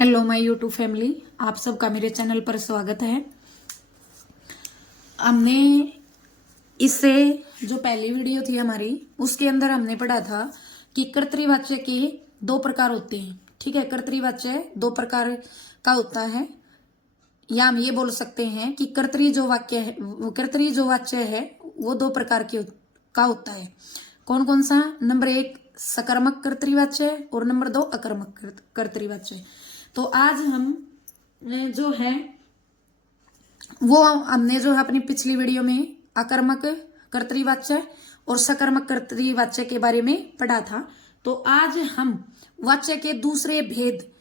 Hello my YouTube family, आप सबका मेरे चैनल पर स्वागत है। हमने इससे जो पहली वीडियो थी हमारी, उसके अंदर हमने पढ़ा था कि कर्तृवाच्य के दो प्रकार होते हैं। ठीक है, कर्तृवाच्य दो प्रकार का होता है, या हम ये बोल सकते हैं कि कर्तरी जो वाच्य है वो दो प्रकार का होता है। कौन कौन सा? नंबर एक सकर्मक कर्तृवाच्य और नंबर दो अकर्मक कर्तृवाच्य। तो आज हम जो है वो हमने जो है अपनी पिछली वीडियो में अकर्मक कर्तृवाच्य और सकर्मक कर्तृवाच्य के बारे में पढ़ा था। तो आज हम वाच्य के दूसरे भेद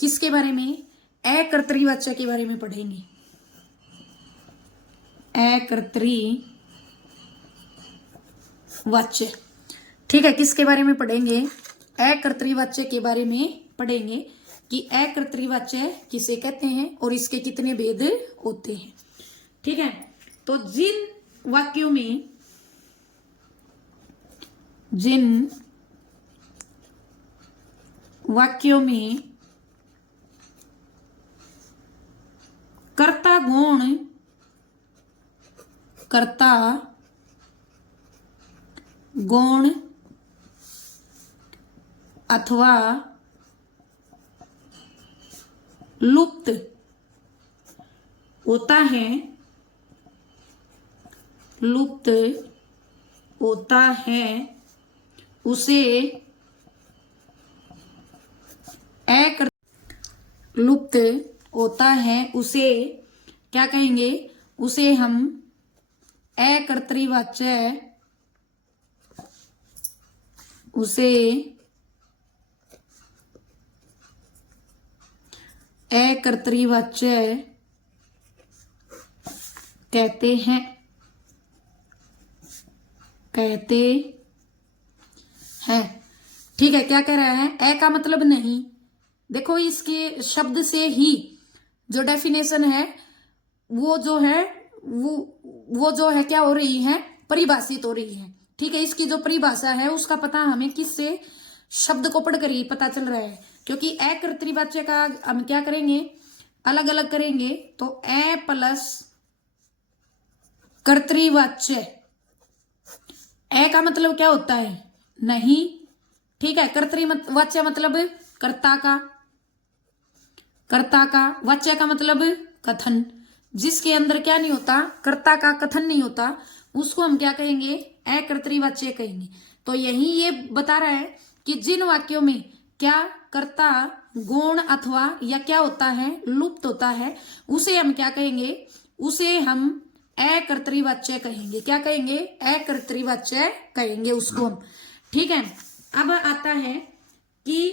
किसके बारे में? अकर्तृवाच्य के बारे में पढ़ेंगे। अकर्तृवाच्य, ठीक है, किसके बारे में पढ़ेंगे? अकर्तृवाच्य के बारे में पढ़ेंगे कि अकर्तृवाच्य किसे कहते हैं और इसके कितने भेद होते हैं। ठीक है, तो जिन वाक्यों में कर्ता गौण अथवा लुप्त होता है उसे लुप्त होता है उसे क्या कहेंगे? उसे हम अकर्तृवाच्य कहते हैं। ठीक है, क्या कह रहा है? अ का मतलब नहीं। देखो, इसके शब्द से ही जो डेफिनेशन है वो जो है क्या हो रही है? परिभाषित हो रही है। ठीक है, इसकी जो परिभाषा है उसका पता हमें किससे? शब्द को पढ़कर ही पता चल रहा है, क्योंकि अकर्तृवाच्य का हम क्या करेंगे? अलग अलग करेंगे। तो अ प्लस कर्तृवाच्य, अ का मतलब क्या होता है? नहीं। ठीक है, कर्तृवाच्य मतलब कर्ता का, वाच्य का मतलब कथन। जिसके अंदर क्या नहीं होता? कर्ता का कथन नहीं होता, उसको हम क्या कहेंगे? अकर्तृवाच्य कहेंगे। तो यही ये बता रहा है कि जिन वाक्यों में क्या कर्ता गौण अथवा या क्या होता है? लुप्त होता है, उसे हम क्या कहेंगे? उसे हम अकर्तृवाच्य कहेंगे। क्या कहेंगे? अकर्तृवाच्य कहेंगे उसको हम। ठीक है, अब आता है कि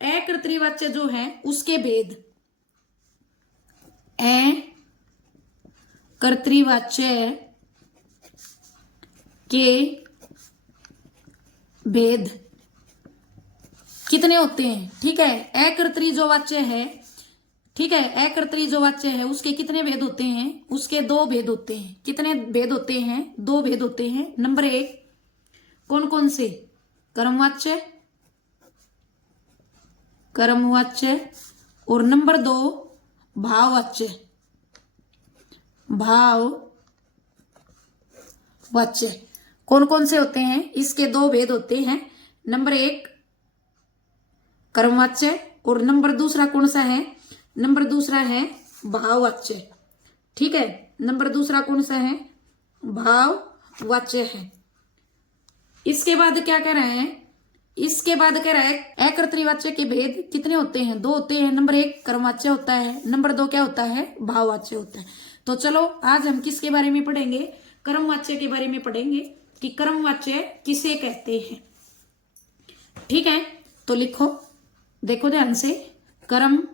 अकर्तृवाच्य जो है उसके भेद। अकर्तृवाच्य के भेद कितने होते हैं? ठीक है, अकर्तृ जो वाच्य है, ठीक है, अकर्तृ जो वाच्य है उसके कितने भेद होते हैं? उसके दो भेद होते हैं। कितने भेद होते हैं? दो भेद होते हैं। नंबर एक, कौन कौन से? कर्मवाच्य और नंबर दो भाववाच्य। कौन कौन से होते हैं? इसके दो भेद होते हैं। नंबर एक कर्मवाच्य और नंबर दूसरा कौन सा है? नंबर दूसरा है भाववाच्य। ठीक है, नंबर दूसरा कौन सा है? भाववाच्य है। इसके बाद क्या कह रहे हैं? इसके बाद कह रहा है अकर्तृवाच्य के भेद कितने होते हैं? दो होते हैं। नंबर एक कर्मवाच्य होता है, नंबर दो क्या होता है? भाववाच्य होता है। तो चलो आज हम किसके बारे में पढ़ेंगे? कर्मवाच्य के बारे में पढ़ेंगे कि कर्मवाच्य किसे कहते हैं। ठीक है, तो लिखो, देखो ध्यान से, कर्मवाच्य।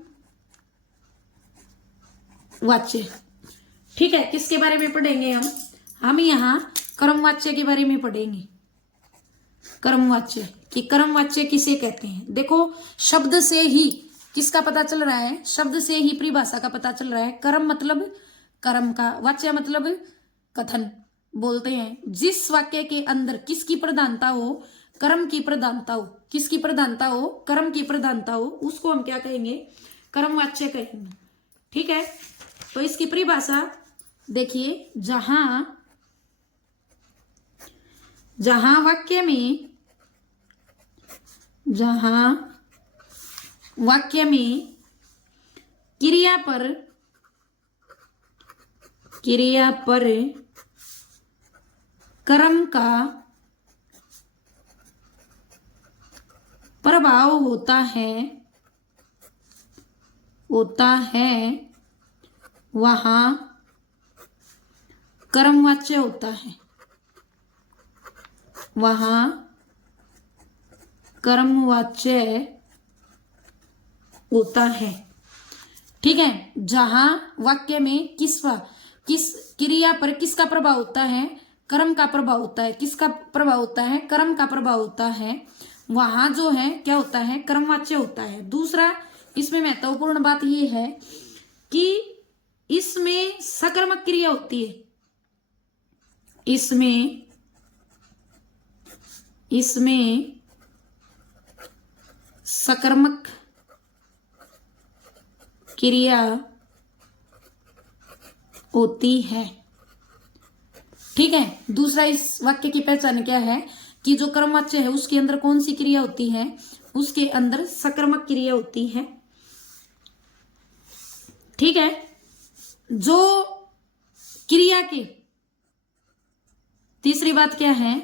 ठीक है, किसके बारे में पढ़ेंगे हम यहां कर्मवाच्य के बारे में पढ़ेंगे। कर्मवाच्य कि कर्मवाच्य किसे कहते हैं। देखो, शब्द से ही किसका पता चल रहा है? शब्द से ही परिभाषा का पता चल रहा है। कर्म मतलब कर्म का, वाच्य मतलब कथन। बोलते हैं जिस वाक्य के अंदर किसकी प्रधानता हो? कर्म की प्रधानता हो। किसकी प्रधानता हो? कर्म की प्रधानता हो, उसको हम क्या कहेंगे? कर्मवाच्य कहेंगे। ठीक है, तो इसकी परिभाषा देखिए, जहां वाक्य में क्रिया पर कर्म का प्रभाव होता है वहां कर्मवाच्य होता है, ठीक है। जहां वाक्य में किस क्रिया पर किसका प्रभाव होता है, कर्म का प्रभाव होता है। किसका प्रभाव होता है, कर्म का प्रभाव होता है। वहां जो है क्या होता है, कर्मवाच्य होता है। दूसरा इसमें महत्वपूर्ण बात यह है कि इसमें सकर्मक क्रिया होती है। इसमें सकर्मक क्रिया होती है। ठीक है, दूसरा इस वाक्य की पहचान क्या है कि जो कर्मवाच्य है उसके अंदर कौन सी क्रिया होती है, उसके अंदर सकर्मक क्रिया होती है। ठीक है, जो क्रिया के तीसरी बात क्या है,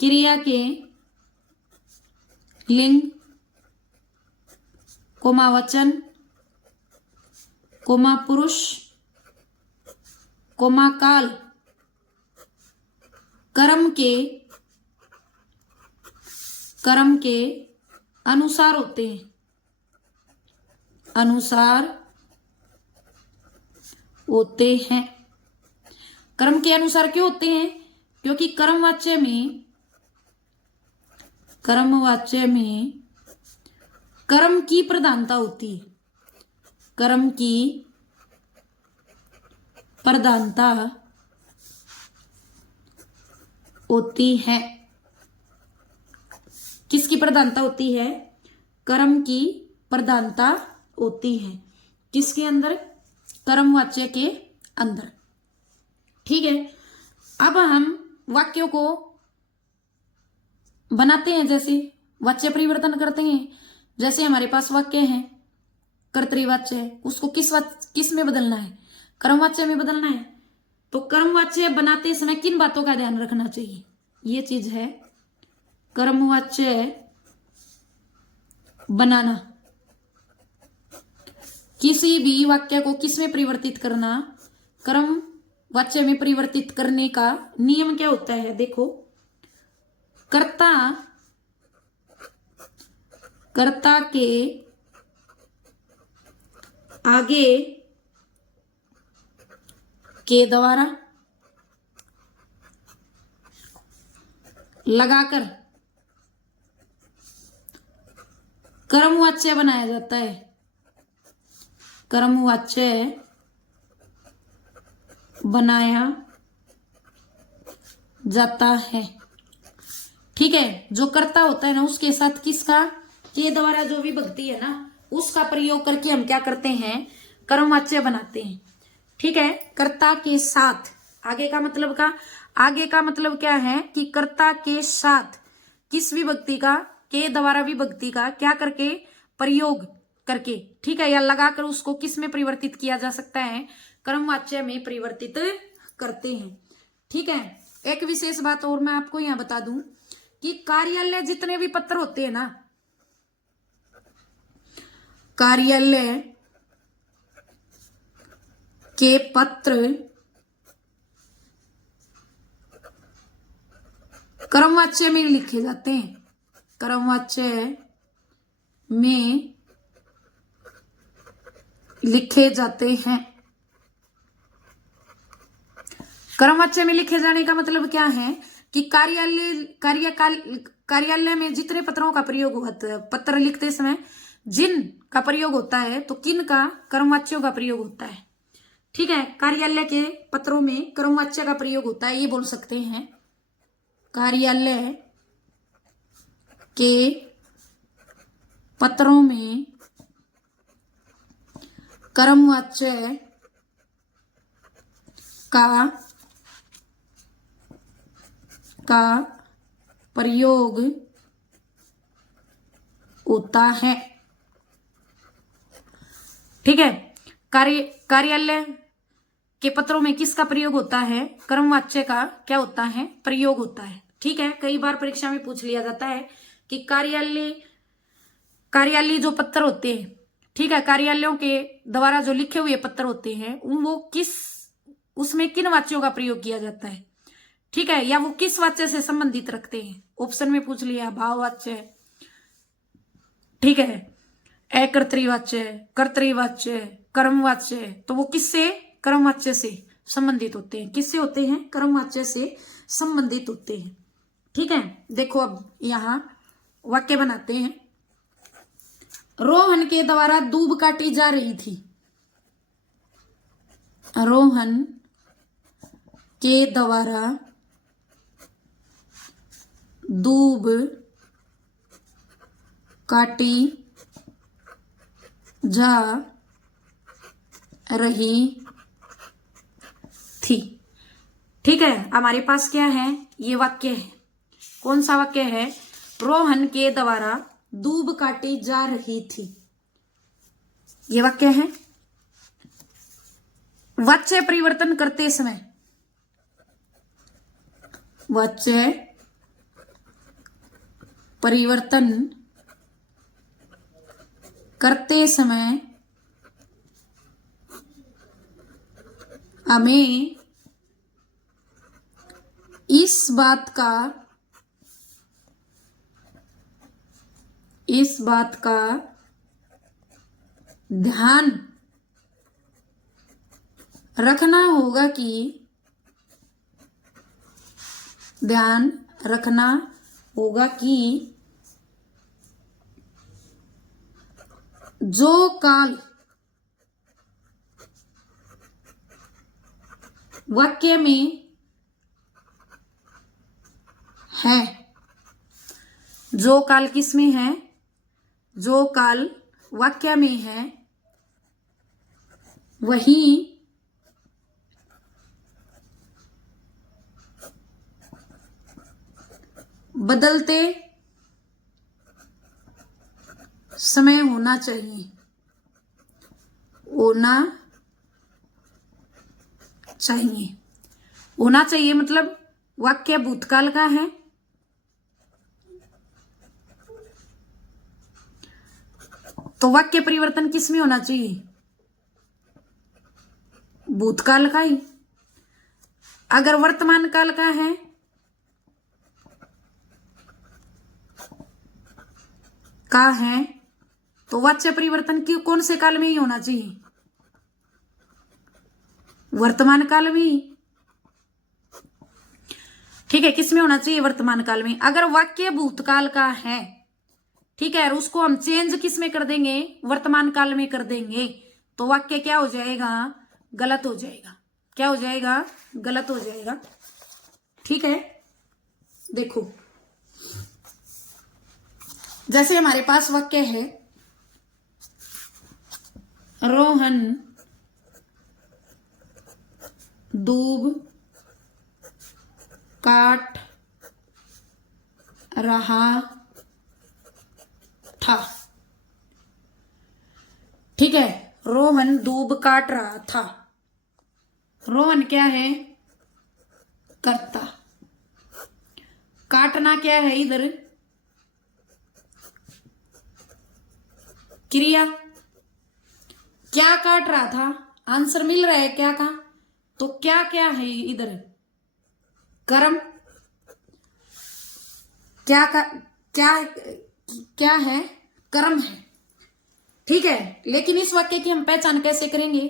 क्रिया के लिंग, कोमा वचन, कोमा पुरुष, कोमा काल कर्म के अनुसार होते हैं, कर्म के अनुसार क्यों होते हैं, क्योंकि कर्मवाच्य में कर्म की प्रधानता होती है, कर्म की प्रधानता होती है। किसकी प्रधानता होती है, कर्म की प्रधानता होती है। किसके अंदर, कर्मवाच्य के अंदर। ठीक है, अब हम वाक्यों को बनाते हैं, जैसे वाच्य परिवर्तन करते हैं। जैसे हमारे पास वाक्य है, कर्तृवाच्य है, उसको किस में बदलना है, कर्मवाच्य में बदलना है। तो कर्मवाच्य बनाते समय किन बातों का ध्यान रखना चाहिए, ये चीज है कर्मवाच्य बनाना। किसी भी वाक्य को किस में परिवर्तित करना, कर्मवाच्य में परिवर्तित करने का नियम क्या होता है, देखो, कर्ता के आगे के द्वारा लगाकर कर्मवाच्य बनाया जाता है, कर्मवाच्य बनाया जाता है। ठीक है, जो कर्ता होता है ना, उसके साथ किसका, के द्वारा जो विभक्ति है ना, उसका प्रयोग करके हम क्या करते हैं, कर्मवाच्य बनाते हैं। ठीक है, कर्ता के साथ, आगे का मतलब क्या है कि कर्ता के साथ किस विभक्ति का, के द्वारा विभक्ति का क्या करके, प्रयोग करके, ठीक है, या लगाकर उसको किस में परिवर्तित किया जा सकता है, कर्मवाच्य में परिवर्तित करते हैं। ठीक है, एक विशेष बात और मैं आपको यहां बता दूं कि कार्यालय जितने भी पत्र होते हैं ना, कार्यालय के पत्र कर्मवाच्य में लिखे जाते हैं, कर्मवाच्य में लिखे जाते हैं। कर्मवाच्य में लिखे जाने का मतलब क्या है कि कार्यालय में जितने पत्रों का प्रयोग होता है, पत्र लिखते समय जिन का प्रयोग होता है, तो किन का, कर्मवाच्यों का प्रयोग होता है। ठीक है, कार्यालय के पत्रों में कर्मवाच्य का प्रयोग होता है, ये बोल सकते हैं कार्यालय के पत्रों में कर्मवाच्य का प्रयोग होता है। ठीक है, कार्यालय के पत्रों में किसका प्रयोग होता है? कर्मवाच्य का क्या होता है? प्रयोग होता है। ठीक है, कई बार परीक्षा में पूछ लिया जाता है कि कार्यालय जो पत्र होते हैं, ठीक है, कार्यालयों के द्वारा जो लिखे हुए पत्र होते हैं वो उसमें किन वाच्यों का प्रयोग किया जाता है? ठीक है, या वो किस वाच्य से संबंधित रखते हैं? ऑप्शन में पूछ लिया भाववाच्य, ठीक है, अकर्तृवाच्य, कर्तृवाच्य, कर्मवाच्य, तो वो किससे? कर्मवाच्य से संबंधित होते हैं। किससे होते हैं? कर्मवाच्य से संबंधित होते हैं। ठीक है, देखो अब यहां वाक्य बनाते हैं। रोहन के द्वारा दूब काटी जा रही थी। रोहन के द्वारा दूब काटी जा रही थी। ठीक है, हमारे पास क्या है? ये वाक्य है। कौन सा वाक्य है? रोहन के द्वारा दूब काटी जा रही थी, ये वाक्य है। वाच्य परिवर्तन करते समय, वाच्य परिवर्तन करते समय हमें इस बात का ध्यान रखना होगा कि जो काल वाक्य में है, जो काल किस में है? जो काल वाक्य में है वही बदलते समय होना चाहिए। होना चाहिए मतलब वाक्य भूतकाल का है, तो वाक्य परिवर्तन किस में होना चाहिए? भूतकाल का ही। अगर वर्तमान काल का है तो वाच्य परिवर्तन कौन से काल में ही होना चाहिए? वर्तमान काल में ही। ठीक है, किस में होना चाहिए? वर्तमान काल में। अगर वाक्य भूतकाल का है, ठीक है, और उसको हम चेंज किस में कर देंगे? वर्तमान काल में कर देंगे, तो वाक्य क्या हो जाएगा? गलत हो जाएगा। क्या हो जाएगा? गलत हो जाएगा। ठीक है, देखो जैसे हमारे पास वाक्य है, रोहन दूब काट रहा था। ठीक है, रोहन दूब काट रहा था। रोहन क्या है? कर्ता। काटना क्या है इधर? क्रिया। क्या काट रहा था? आंसर मिल रहा है क्या का? तो क्या क्या है इधर? कर्म। क्या है? कर्म है। ठीक है, लेकिन इस वाक्य की हम पहचान कैसे करेंगे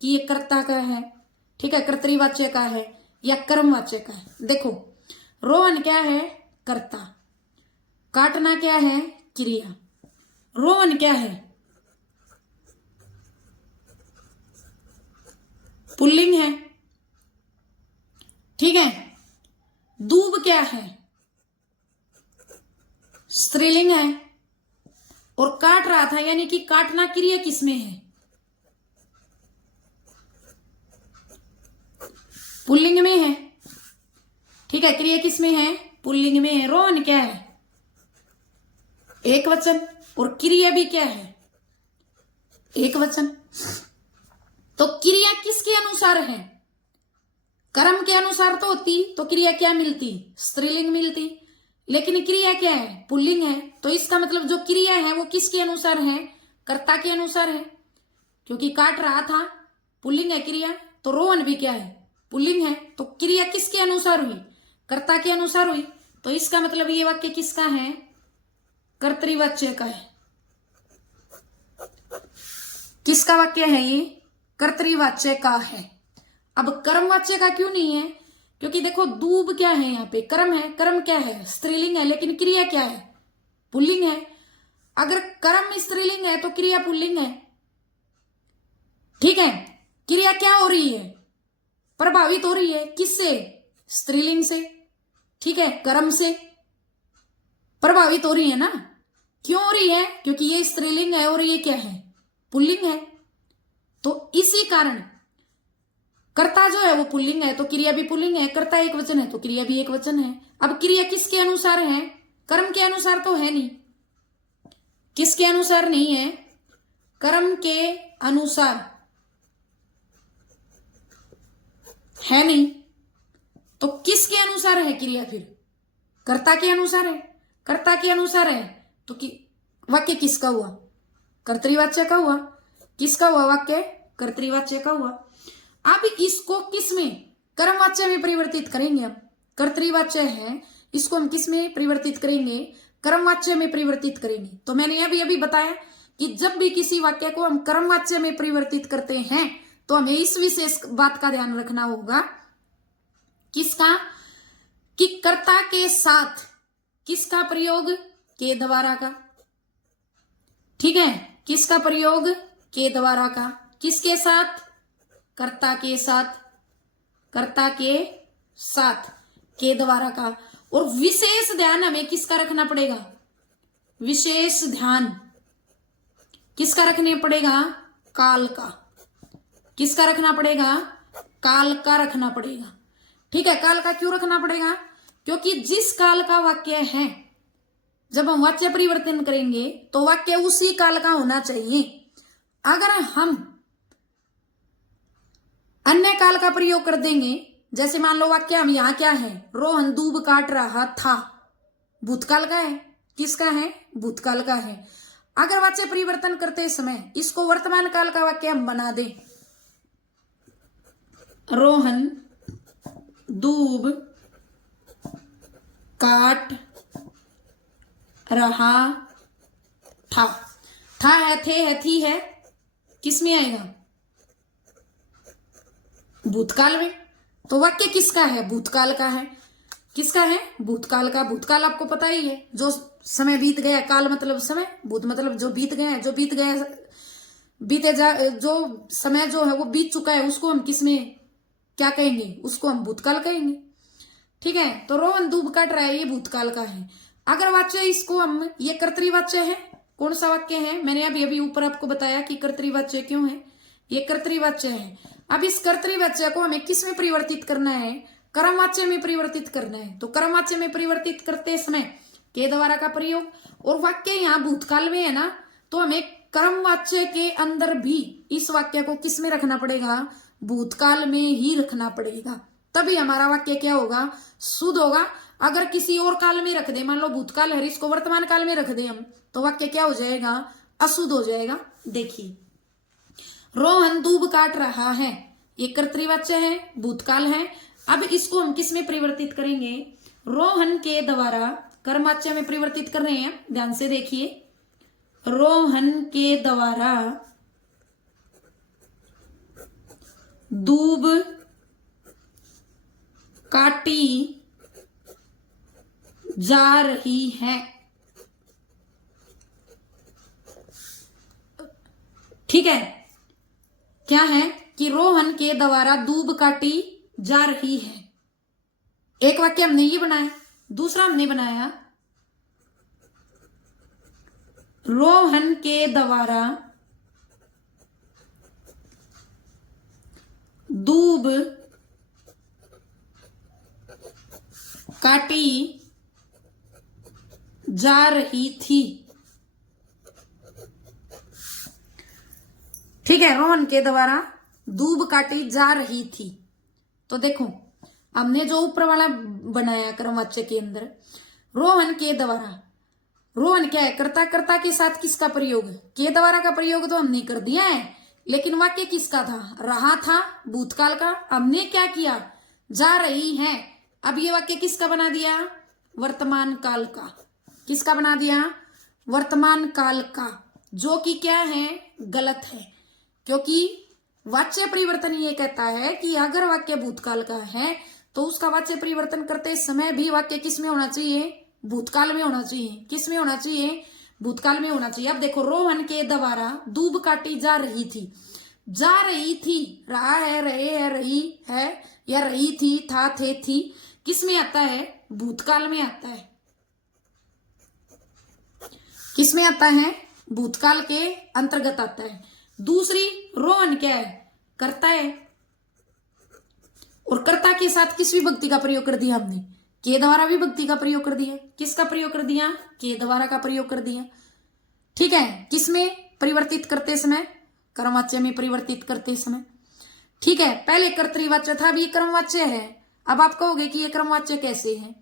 कि ये कर्ता का है, ठीक है, कर्तृवाच्य का है या कर्मवाच्य का है? देखो, रोहन क्या है? कर्ता। काटना क्या है? क्रिया। रोहन क्या है? पुल्लिंग है। ठीक है, दूब क्या है? स्त्रीलिंग है। और काट रहा था यानी कि काटना क्रिया किसमें है? पुल्लिंग में है, ठीक है। क्रिया किस में है? पुल्लिंग में है। रोहन क्या है? एक वचन। और क्रिया भी क्या है? एक वचन। तो क्रिया किसके अनुसार है? कर्म के अनुसार तो होती तो क्रिया क्या मिलती? स्त्रीलिंग मिलती। लेकिन क्रिया क्या है? पुल्लिंग है। तो इसका मतलब जो क्रिया है वो किसके अनुसार है? कर्ता के अनुसार है। क्योंकि काट रहा था, पुल्लिंग है क्रिया, तो रोहन भी क्या है? पुल्लिंग है। तो क्रिया किसके अनुसार हुई? कर्ता के अनुसार हुई। तो इसका मतलब ये वाक्य किसका है? कर्तृवाच्य का है। किसका वाक्य है ये? कर्तृवाच्य का है। अब कर्मवाच्य का क्यों नहीं है? क्योंकि देखो दूब क्या है यहाँ पे? कर्म है। कर्म क्या है? स्त्रीलिंग है। लेकिन क्रिया क्या है? पुल्लिंग है। अगर कर्म स्त्रीलिंग है तो क्रिया पुल्लिंग है, ठीक है। क्रिया क्या हो रही है? प्रभावित हो रही है। किससे? स्त्रीलिंग से, ठीक है। कर्म से प्रभावित हो रही है ना। क्यों हो रही है? क्योंकि ये स्त्रीलिंग है और ये क्या है? पुल्लिंग है। तो इसी कारण कर्ता जो है वो पुल्लिंग है तो क्रिया भी पुल्लिंग है। कर्ता एक वचन है तो क्रिया भी एक वचन है। अब क्रिया किसके अनुसार है? कर्म के अनुसार तो है नहीं। किसके अनुसार नहीं है? कर्म के अनुसार है नहीं। तो किसके अनुसार है क्रिया फिर? कर्ता के अनुसार है। कर्ता के अनुसार है तो वाक्य किसका हुआ? कर्तृवाच्य का हुआ। किसका हुआ वाक्य? कर्तृवाच्य का हुआ। अब इसको किसमें? कर्मवाच्य में परिवर्तित करेंगे हम। कर्तृवाच्य है, इसको हम किस में परिवर्तित करेंगे? कर्मवाच्य में परिवर्तित करेंगे। तो मैंने अभी बताया कि जब भी किसी वाक्य को हम कर्मवाच्य में परिवर्तित करते हैं तो हमें इस विशेष बात का ध्यान रखना होगा। किसका? कि कर्ता के साथ किसका प्रयोग? के द्वारा का, ठीक है। किसका प्रयोग? के द्वारा का। किसके साथ? कर्ता के साथ। कर्ता के साथ के द्वारा का। और विशेष ध्यान हमें किसका रखना पड़ेगा? विशेष ध्यान किसका रखने पड़ेगा? काल का। किसका रखना पड़ेगा? काल का रखना पड़ेगा, ठीक है। काल का क्यों रखना पड़ेगा? क्योंकि जिस काल का वाक्य है, जब हम वाक्य परिवर्तन करेंगे तो वाक्य उसी काल का होना चाहिए। अगर हम अन्य काल का प्रयोग कर देंगे, जैसे मान लो वाक्य हम यहां क्या है? रोहन दूब काट रहा था, भूतकाल का है। किसका है? भूतकाल का है। अगर वाक्य परिवर्तन करते समय इसको वर्तमान काल का वाक्य हम बना दें, रोहन दूब काट रहा था। था है, थे है, थी है, किस में आएगा? भूतकाल में। तो वाक्य किसका है? भूतकाल का है। किसका है? भूतकाल का। भूतकाल आपको पता ही है, जो समय बीत गया। काल मतलब समय, भूत मतलब जो बीत गया है। जो बीत गया, बीते जा, जो समय जो है वो बीत चुका है, उसको हम किस में क्या कहेंगे? उसको हम भूतकाल कहेंगे, ठीक है। तो रोहन दूब काट रहा है, ये भूतकाल का है। अगर वाच्य इसको हम, ये कर्तृवाच्य है। कौन सा वाक्य है? मैंने अभी ऊपर आपको बताया कि कर्तृवाच्य क्यों है। ये कर्तृवाच्य है। अब इस कर्तृवाच्य को हमें किस में परिवर्तित करना है? कर्मवाच्य में परिवर्तित करना है। तो कर्मवाच्य में परिवर्तित करते समय के द्वारा का प्रयोग, और वाक्य यहाँ भूतकाल में है ना, तो हमें कर्मवाच्य के अंदर भी इस वाक्य को किस में रखना पड़ेगा? भूतकाल में ही रखना पड़ेगा। तभी हमारा वाक्य क्या होगा? शुद्ध होगा। अगर किसी और काल में रख दे, मान लो भूतकाल है, इसको वर्तमान काल में रख दे हम, तो वाक्य क्या हो जाएगा? अशुद्ध हो जाएगा। देखिए, रोहन दूब काट रहा है, ये कर्तृवाच्य है, भूतकाल है। अब इसको हम किस में परिवर्तित करेंगे? रोहन के द्वारा कर्मवाच्य में परिवर्तित कर रहे हैं। ध्यान से देखिए, रोहन के द्वारा दूब काटी जा रही है, ठीक है। क्या है कि रोहन के द्वारा दूब काटी जा रही है। एक वाक्य हमने ये बनाया। दूसरा हमने बनाया रोहन के द्वारा दूब काटी जा रही थी। ठीक है, रोहन के द्वारा दूब काटी जा रही थी। तो देखो हमने जो ऊपर वाला बनाया क्रमवाच्य के अंदर, रोहन के द्वारा, रोहन क्या है, कर्ता, कर्ता के साथ किसका प्रयोग, के द्वारा का प्रयोग तो हमने कर दिया है, लेकिन वाक्य किसका था, रहा था, भूतकाल का। हमने क्या किया, जा रही है। अब ये वाक्य किसका बना दिया, वर्तमान काल का। किसका बना दिया, वर्तमान काल का, जो कि क्या है, गलत है। क्योंकि वाच्य परिवर्तन ये कहता है कि अगर वाक्य भूतकाल का है तो उसका वाच्य परिवर्तन करते समय भी वाक्य किस में होना चाहिए, भूतकाल में होना चाहिए। किस में होना चाहिए, भूतकाल में होना चाहिए। अब देखो, रोहन के द्वारा दूब काटी जा रही थी। जा रही थी, रहा है, रहे है, रही है, या रही थी, था, थे, थी, किस में आता है, भूतकाल में आता है। किस में आता है, भूतकाल के अंतर्गत आता है। दूसरी, रोहन क्या है, कर्ता है, और कर्ता के साथ किस विभक्ति का प्रयोग कर दिया हमने, के द्वारा विभक्ति का प्रयोग कर दिया। किसका प्रयोग कर दिया, के द्वारा का प्रयोग कर दिया। ठीक है, किसमें परिवर्तित करते समय, कर्मवाच्य में परिवर्तित करते समय। ठीक है, पहले कर्तृवाच्य था, अभी क्रमवाच्य है। अब आप कहोगे कि ये क्रमवाच्य कैसे है,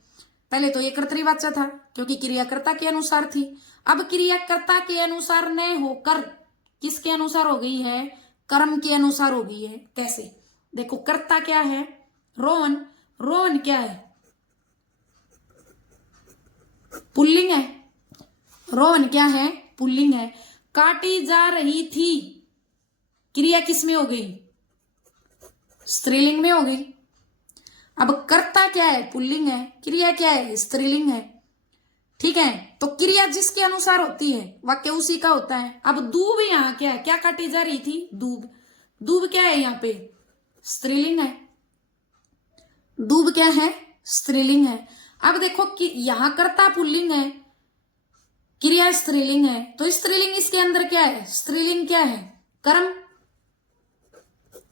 पहले तो ये कर्तृवाच्य था क्योंकि क्रियाकर्ता के अनुसार थी। अब क्रियाकर्ता के अनुसार न होकर किसके अनुसार हो गई है, कर्म के अनुसार हो गई है। कैसे, देखो, कर्ता क्या है, रोहन, रोहन क्या है, पुल्लिंग है। रोहन क्या है, पुल्लिंग है। काटी जा रही थी, क्रिया किस में हो गई, स्त्रीलिंग में हो गई। अब कर्ता क्या है, पुल्लिंग है, क्रिया क्या है, स्त्रीलिंग है। ठीक है, तो क्रिया जिसके अनुसार होती है वाक्य उसी का होता है। अब दूब यहां क्या है, क्या काटी जा रही थी, दूब। दूब क्या है यहाँ पे, स्त्रीलिंग है। दूब क्या है, स्त्रीलिंग है। अब देखो कि यहां कर्ता पुल्लिंग है, क्रिया स्त्रीलिंग है, तो स्त्रीलिंग इसके अंदर क्या है, स्त्रीलिंग क्या है, कर्म।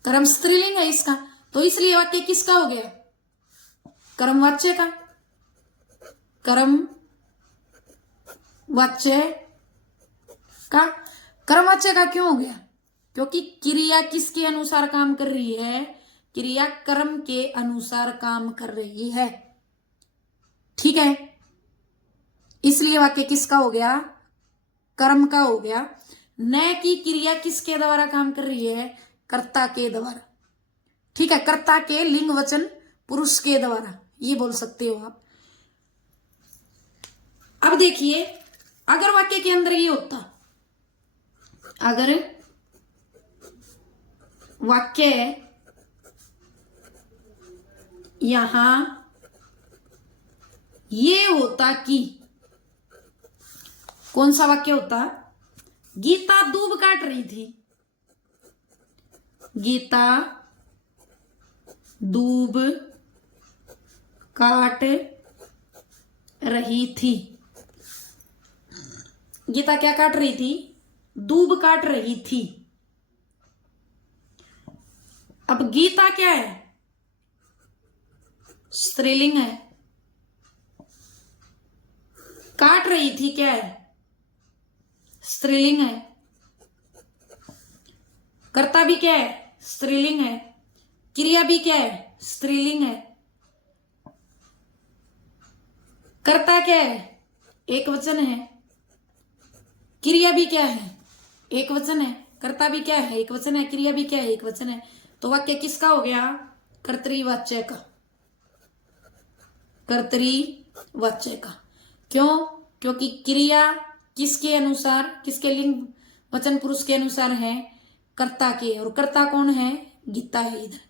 कर्म स्त्रीलिंग है इसका, तो इसलिए वाक्य किसका हो गया, कर्मवाच्य का। कर्म वाच्य का, कर्मवाच्य का क्यों हो गया, क्योंकि क्रिया किसके अनुसार काम कर रही है, क्रिया कर्म के अनुसार काम कर रही है। ठीक है, इसलिए वाक्य किसका हो गया, कर्म का हो गया। न कि क्रिया किसके द्वारा काम कर रही है, कर्ता के द्वारा। ठीक है, कर्ता के लिंग वचन पुरुष के द्वारा, ये बोल सकते हो आप। अब देखिए, अगर वाक्य के अंदर ये होता, अगर वाक्य यहां ये होता कि, कौन सा वाक्य होता, गीता दूब काट रही थी, गीता दूब काट रही थी। गीता क्या काट रही थी, दूब काट रही थी। अब गीता क्या है, स्त्रीलिंग है। काट रही थी क्या है, स्त्रीलिंग है। कर्ता भी क्या है, स्त्रीलिंग है। क्रिया भी क्या है, स्त्रीलिंग है। कर्ता क्या है, एक वचन है। क्रिया भी क्या है, एक वचन है। कर्ता भी क्या है, एक वचन है। क्रिया भी क्या है, एक वचन है। तो वाक्य किसका हो गया, कर्तृवाच्य का। कर्तृवाच्य का क्यों, क्योंकि क्रिया किसके अनुसार, किसके लिंग वचन पुरुष के अनुसार है, कर्ता के। और कर्ता कौन है, गीता है। इधर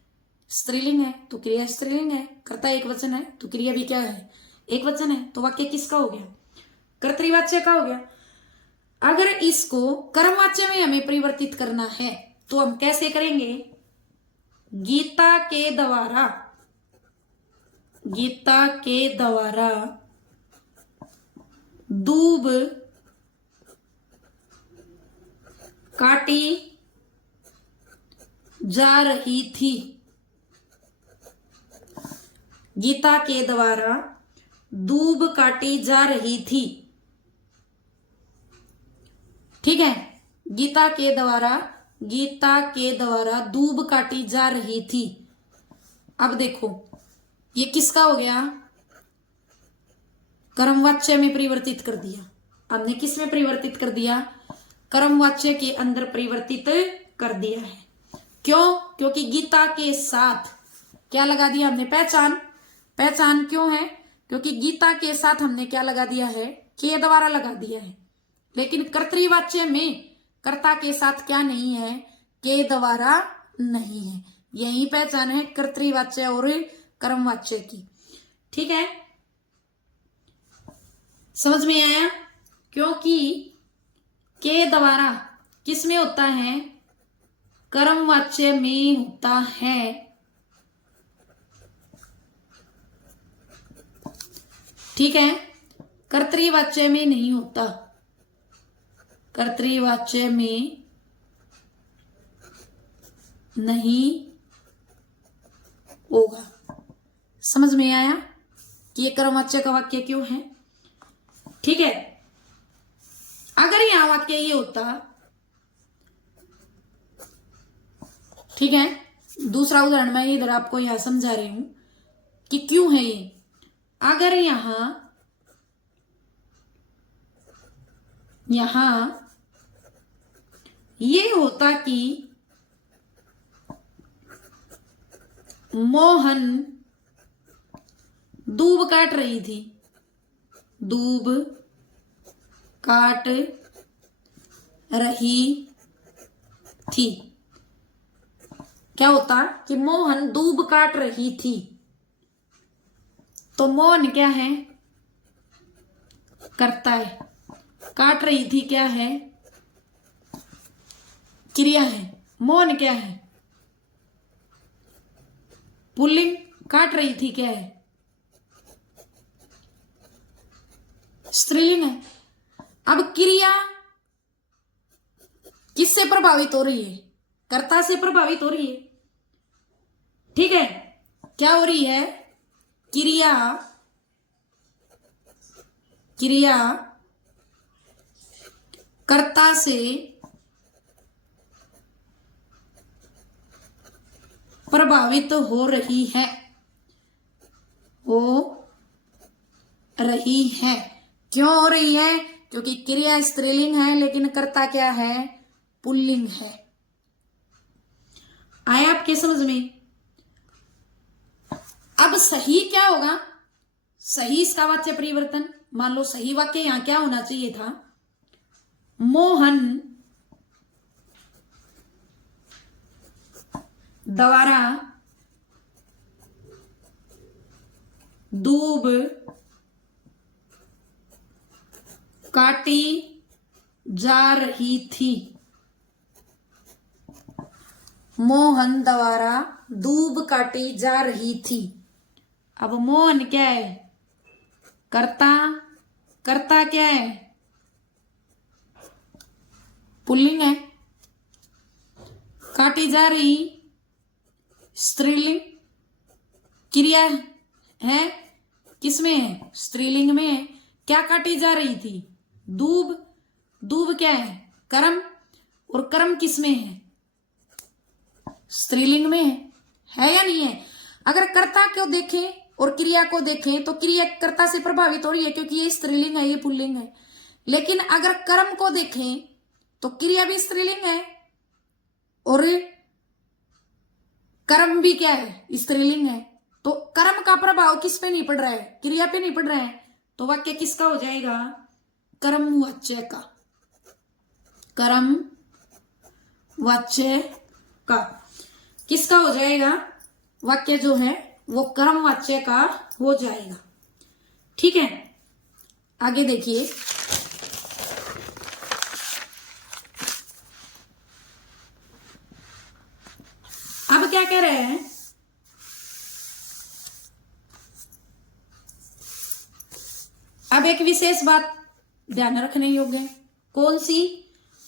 स्त्रीलिंग है तो क्रिया स्त्रीलिंग है, कर्ता एक वचन है तो क्रिया भी क्या है, एक वचन है। तो वाक्य किसका हो गया, कर्तृवाच्य का हो गया। अगर इसको कर्मवाच्य में हमें परिवर्तित करना है तो हम कैसे करेंगे, गीता के द्वारा, गीता के द्वारा दूब काटी जा रही थी। गीता के द्वारा दूब काटी जा रही थी। ठीक है, गीता के द्वारा दूब काटी जा रही थी। अब देखो ये किसका हो गया, कर्मवाच्य में परिवर्तित कर दिया। हमने किस में परिवर्तित कर दिया, कर्मवाच्य के अंदर परिवर्तित कर दिया है। क्यों, क्योंकि गीता के साथ क्या लगा दिया हमने, पहचान क्यों है, क्योंकि गीता के साथ हमने क्या लगा दिया है, के द्वारा लगा दिया है। लेकिन कर्तृवाच्य में कर्ता के साथ क्या नहीं है, के द्वारा नहीं है। यही पहचान है कर्तृवाच्य और कर्मवाच्य की। ठीक है, समझ में आया, क्योंकि के द्वारा किस में होता है, कर्मवाच्य में होता है। ठीक है, कर्तृवाच्य में नहीं होता, कर्तृवाच्य में नहीं होगा। समझ में आया कि ये कर्मवाच्य का वाक्य क्यों है। ठीक है, अगर यहां वाक्य ये होता, ठीक है, दूसरा उदाहरण मैं इधर आपको यहां समझा रही हूं कि क्यों है ये। अगर यहां ये होता कि मोहन दूब काट रही थी, दूब काट रही थी, क्या होता कि मोहन दूब काट रही थी, तो मोहन क्या है, करता है, काट रही थी क्या है, क्रिया है। मोहन क्या है, पुल्लिंग, काट रही थी क्या है, स्त्रीलिंग है। अब क्रिया किससे प्रभावित हो रही है, कर्ता से प्रभावित हो रही है। ठीक है, क्या हो रही है, क्रिया कर्ता से प्रभावित हो रही है, क्यों हो रही है, क्योंकि क्रिया स्त्रीलिंग है लेकिन कर्ता क्या है, पुल्लिंग है। आया आपके समझ में। अब सही क्या होगा, सही इसका वाच्य परिवर्तन, मान लो सही वाक्य यहां क्या होना चाहिए था, मोहन द्वारा दूब काटी जा रही थी, मोहन द्वारा दूब काटी जा रही थी। अब मोहन क्या है, कर्ता क्या है, पुल्लिंग है, काटी जा रही स्त्रीलिंग, क्रिया है किसमें है, स्त्रीलिंग में है। क्या काटी जा रही थी, दूब क्या है, कर्म, और कर्म किसमें है, स्त्रीलिंग में है या नहीं है। अगर कर्ता को देखें और क्रिया को देखें तो क्रिया कर्ता से प्रभावित हो रही है क्योंकि ये स्त्रीलिंग है, ये पुल्लिंग है। लेकिन अगर कर्म को देखें तो क्रिया भी स्त्रीलिंग है और कर्म भी क्या है, स्त्रीलिंग है। तो कर्म का प्रभाव किस पे नहीं पड़ रहा है, क्रिया पे नहीं पड़ रहा है। तो वाक्य किसका हो जाएगा, कर्मवाच्य का, कर्मवाच्य का किसका हो जाएगा, वाक्य जो है वो कर्मवाच्य का हो जाएगा। ठीक है, आगे देखिए, अब क्या कह रहे हैं, अब एक विशेष बात ध्यान रखने योग्य है। कौन सी,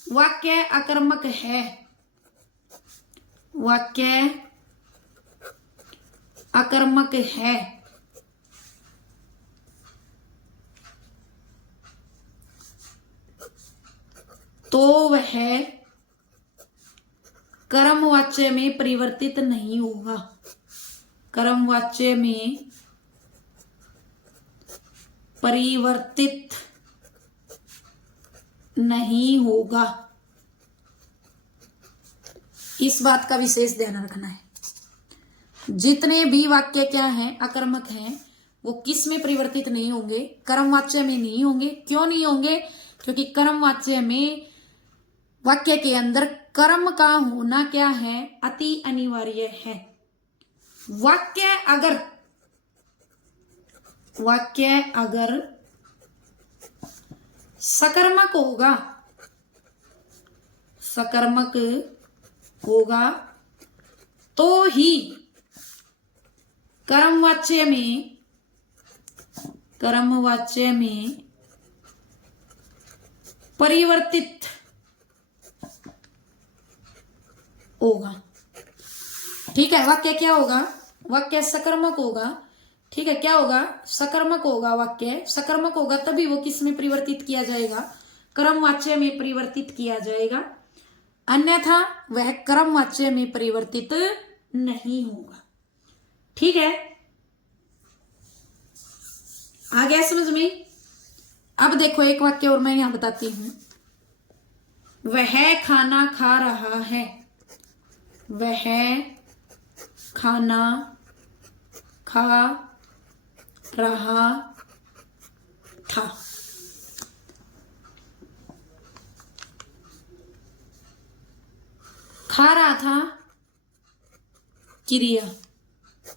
वाक्य अकर्मक है, वाक्य अकर्मक है तो वह कर्मवाच्य में परिवर्तित नहीं होगा। कर्मवाच्य में परिवर्तित नहीं होगा। इस बात का विशेष ध्यान रखना है। जितने भी वाक्य क्या हैं, अकर्मक हैं, वो किस में परिवर्तित नहीं होंगे? कर्मवाच्य में नहीं होंगे। क्यों नहीं होंगे? क्योंकि कर्मवाच्य में वाक्य के अंदर कर्म का होना क्या है? अति अनिवार्य है। वाक्य अगर सकर्मक होगा तो ही कर्मवाच्य में परिवर्तित होगा। ठीक है, वाक्य क्या होगा? वाक्य सकर्मक होगा। ठीक है, क्या होगा? सकर्मक होगा। वाक्य सकर्मक होगा तभी वो किस में परिवर्तित किया जाएगा? कर्मवाच्य में परिवर्तित किया जाएगा, अन्यथा वह कर्मवाच्य में परिवर्तित नहीं होगा। ठीक है, आ गया समझ में? अब देखो एक वाक्य और मैं यहां बताती हूं। वह खाना खा रहा है। वह खाना खा रहा था। खा रहा था क्रिया,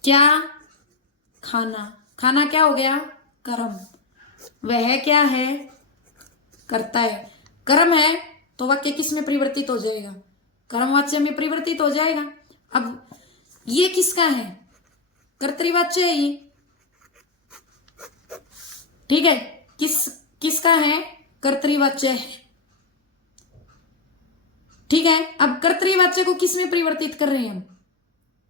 क्या? खाना। खाना क्या हो गया? कर्म। वह क्या है? करता है। कर्म है तो वाक्य किस में परिवर्तित हो जाएगा? कर्मवाच्य में परिवर्तित हो जाएगा। अब ये किसका है? कर्तृवाच्य है ये। ठीक है, किसका है? कर्तृवाच्य है। ठीक है, अब कर्तृवाच्य को किस में परिवर्तित कर रहे हैं हम?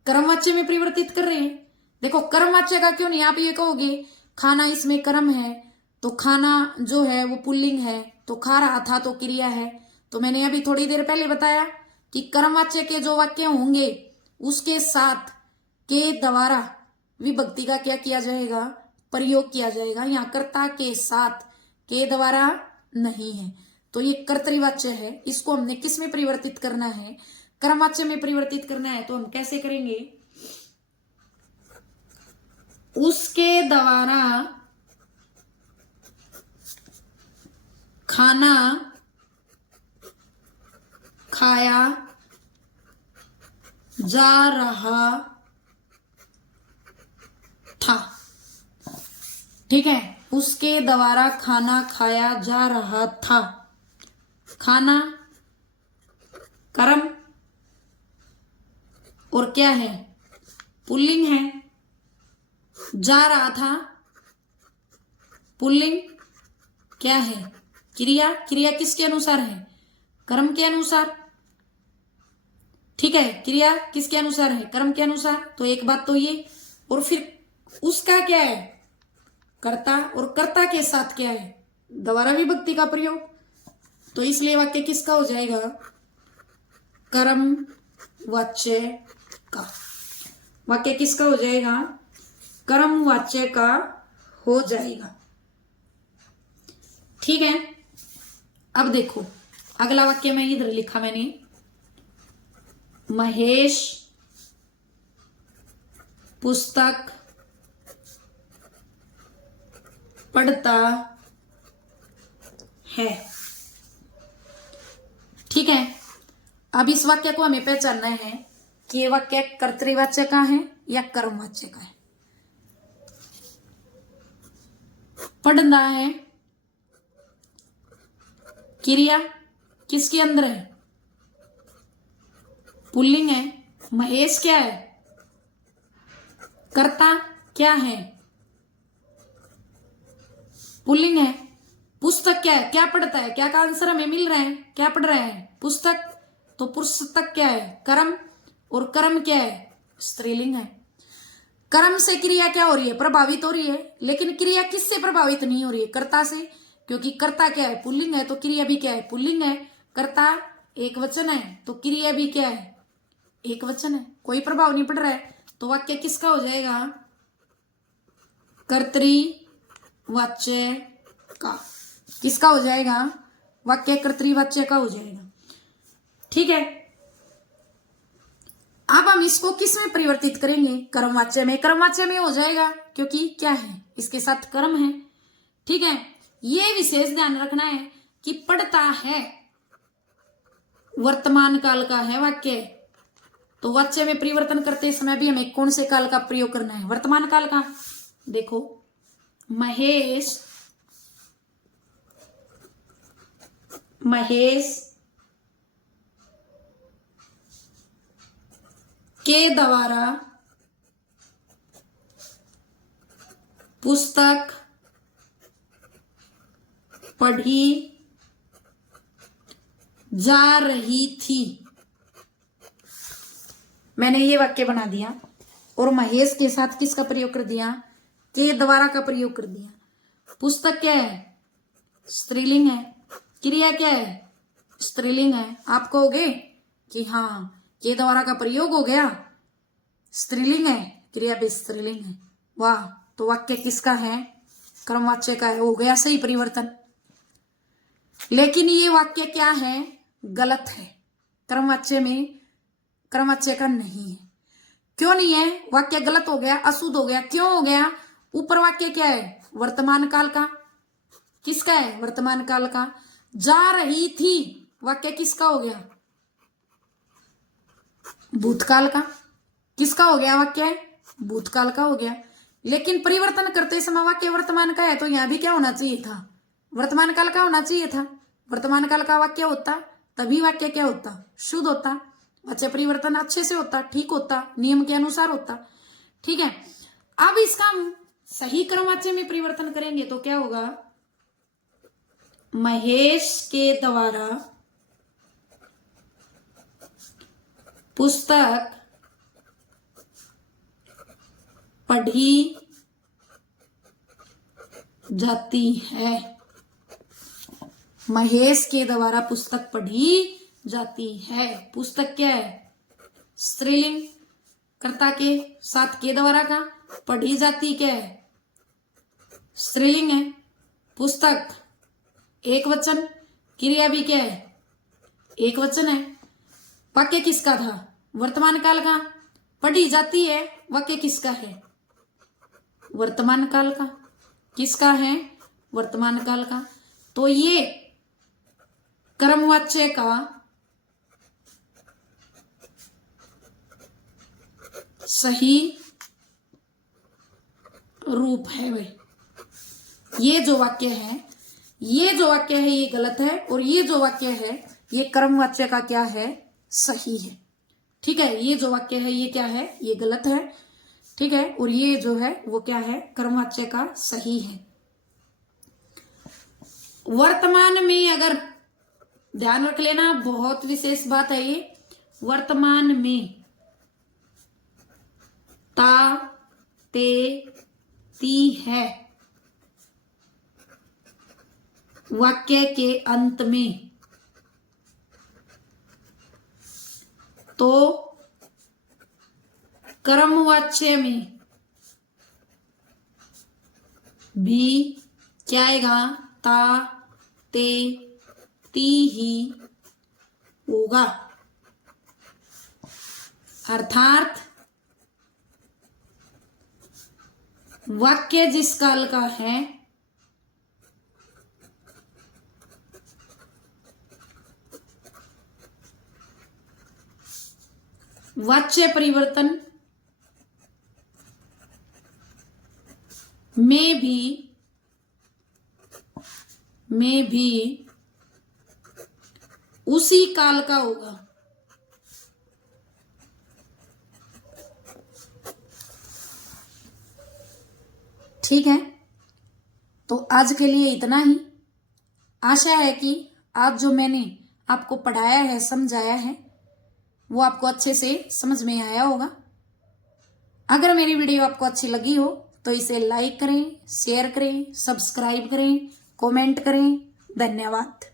कर्मवाच्य में परिवर्तित कर रहे हैं। देखो कर्मवाच्य का क्यों नहीं? आप ये कहोगे खाना इसमें कर्म है, तो खाना जो है वो पुल्लिंग है, तो खा रहा था तो क्रिया है। तो मैंने अभी थोड़ी देर पहले बताया कि कर्मवाच्य के जो वाक्य होंगे उसके साथ के द्वारा विभक्ति का क्या किया जाएगा? प्रयोग किया जाएगा। यहाँ कर्ता के साथ के द्वारा नहीं है, तो ये कर्तृवाच्य है। इसको हमने किस में परिवर्तित करना है? कर्मवाच्य में परिवर्तित करना है। तो हम कैसे करेंगे? उसके द्वारा खाना खाया जा रहा था। ठीक है, उसके द्वारा खाना खाया जा रहा था। खाना कर्म और क्या है? पुल्लिंग है। जा रहा था पुल्लिंग, क्या है? क्रिया। क्रिया किसके अनुसार है? कर्म के अनुसार। ठीक है, क्रिया किसके अनुसार है? कर्म के अनुसार। तो एक बात तो ये, और फिर उसका क्या है? कर्ता, और कर्ता के साथ क्या है? द्वारा विभक्ति का प्रयोग। तो इसलिए वाक्य किसका हो जाएगा? कर्मवाच्य का। वाक्य किसका हो जाएगा? कर्मवाच्य का हो जाएगा। ठीक है, अब देखो अगला वाक्य में इधर लिखा मैंने, महेश पुस्तक पढ़ता है। ठीक है, अब इस वाक्य को हमें पहचानना है कि ये वाक्य कर्तृवाच्य का है या कर्मवाच्य का है। पढ़ना है क्रिया किसके अंदर है? पुल्लिंग है। महेश क्या है? कर्ता क्या है? पुल्लिंग है। पुस्तक क्या है? क्या पढ़ता है? क्या का आंसर हमें मिल रहा है? क्या पढ़ रहा है? पुस्तक। तो पुस्तक क्या है? कर्म, और कर्म क्या है? स्त्रीलिंग है। कर्म से क्रिया क्या हो रही है? प्रभावित हो रही है। लेकिन क्रिया किससे प्रभावित नहीं हो रही है? कर्ता से, क्योंकि कर्ता क्या है? पुल्लिंग है, तो क्रिया भी क्या है? पुल्लिंग है। कर्ता एक वचन है तो क्रिया भी क्या है, एक वचन है, कोई प्रभाव नहीं पड़ रहा है। तो वाक्य किसका हो जाएगा, कर्तृवाच्य का। किसका हो जाएगा, वाक्य कर्तृवाच्य का हो जाएगा। ठीक है, अब हम इसको किस में परिवर्तित करेंगे, कर्मवाच्य में। कर्मवाच्य में हो जाएगा क्योंकि क्या है, इसके साथ कर्म है। ठीक है, ये विशेष ध्यान रखना है कि पढ़ता है वर्तमान काल का है वाक्य, तो वाच्य में परिवर्तन करते समय भी हमें कौन से काल का प्रयोग करना है, वर्तमान काल का। देखो, महेश के द्वारा पुस्तक पढ़ी जा रही थी। मैंने ये वाक्य बना दिया और महेश के साथ किसका प्रयोग कर दिया, के द्वारा का प्रयोग कर दिया। पुस्तक क्या है, स्त्रीलिंग है, क्रिया क्या है, स्त्रीलिंग है। आप कहोगे कि हाँ के द्वारा का प्रयोग हो गया, स्त्रीलिंग है, क्रिया भी स्त्रीलिंग है। वाह, तो वाक्य किसका है, कर्मवाच्य का है, हो गया सही परिवर्तन। लेकिन ये वाक्य क्या है, गलत है, कर्मवाच्य में कर्मवाच्य का नहीं है। क्यों नहीं है, वाक्य गलत हो गया, अशुद्ध हो गया। क्यों हो गया, ऊपर वाक्य क्या है, वर्तमान काल का। किसका है, वर्तमान काल का। जा रही थी, वाक्य किसका हो गया, भूतकाल का। किसका हो गया वाक्य, भूतकाल का हो गया। लेकिन परिवर्तन करते समय वाक्य वर्तमान का है, तो यहां भी क्या होना चाहिए था, वर्तमान काल का होना चाहिए था। वर्तमान काल का वाक्य होता तभी वाक्य क्या होता, शुद्ध होता, वाच्य परिवर्तन अच्छे से होता, ठीक होता, नियम के अनुसार होता। ठीक है, अब इसका हम सही क्रमवाच्य में परिवर्तन करेंगे तो क्या होगा, महेश के द्वारा पुस्तक पढ़ी जाती है। महेश के द्वारा पुस्तक पढ़ी जाती है। पुस्तक क्या है, स्त्रीलिंग, कर्ता के साथ के द्वारा का, पढ़ी जाती क्या है, स्त्रीलिंग है। पुस्तक एक वचन, क्रिया भी क्या है, एक वचन है। वाक्य किसका था, वर्तमान काल का। पढ़ी जाती है, वाक्य किसका है, वर्तमान काल का। किसका है, वर्तमान काल का। तो ये कर्मवाच्य का सही रूप है भाई। ये जो वाक्य है, ये जो वाक्य है ये गलत है, और ये जो वाक्य है ये कर्मवाच्य का क्या है, सही है। ठीक है, ये जो वाक्य है ये क्या है, ये गलत है। ठीक है, और ये जो है वो क्या है, कर्मवाच्य का सही है। वर्तमान में अगर ध्यान रख लेना, बहुत विशेष बात है ये, वर्तमान में ता, ते, ती है वाक्य के अंत में, तो कर्मवाच्य में भी क्या आएगा, ता, ते, ती ही होगा। अर्थात वाक्य जिस काल का है वाच्य परिवर्तन में भी उसी काल का होगा। ठीक है, तो आज के लिए इतना ही। आशा है कि आज जो मैंने आपको पढ़ाया है, समझाया है, वो आपको अच्छे से समझ में आया होगा। अगर मेरी वीडियो आपको अच्छी लगी हो तो इसे लाइक करें, शेयर करें, सब्सक्राइब करें, कमेंट करें। धन्यवाद।